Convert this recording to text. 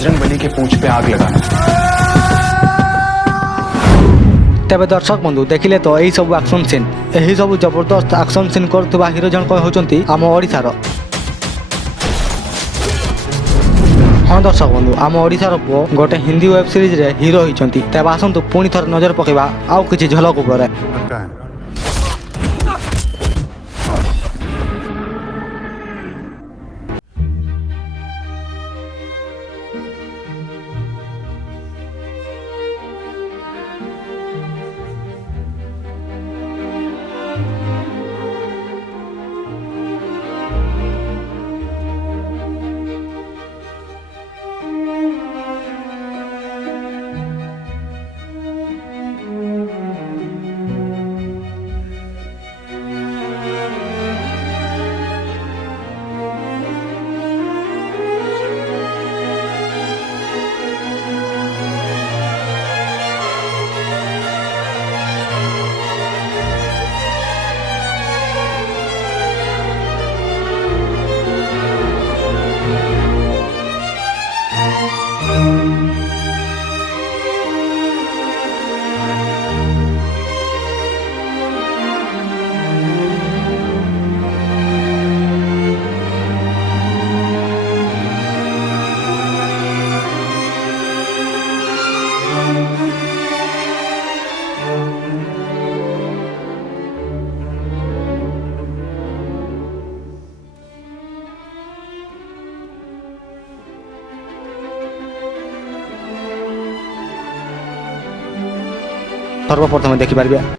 बजरंगबली के पूंछ पे आग लगाना। तेरे दर्शक बंधु देखिले तो यही सब एक्शन सीन यही सब जबरदस्त एक्शन सीन करुवा हिरो जनक होचंती आम ओडिशार। हाँ दर्शक बंधु आम ओडिशार पुओ गोटे हिंदी वेब सीरीज रे हीरो होइचंती। तेबे आसंतु पुणी थर नजर पकेबा आउ किछि झलक उपरे। सर्वप्रथमे देखिपारे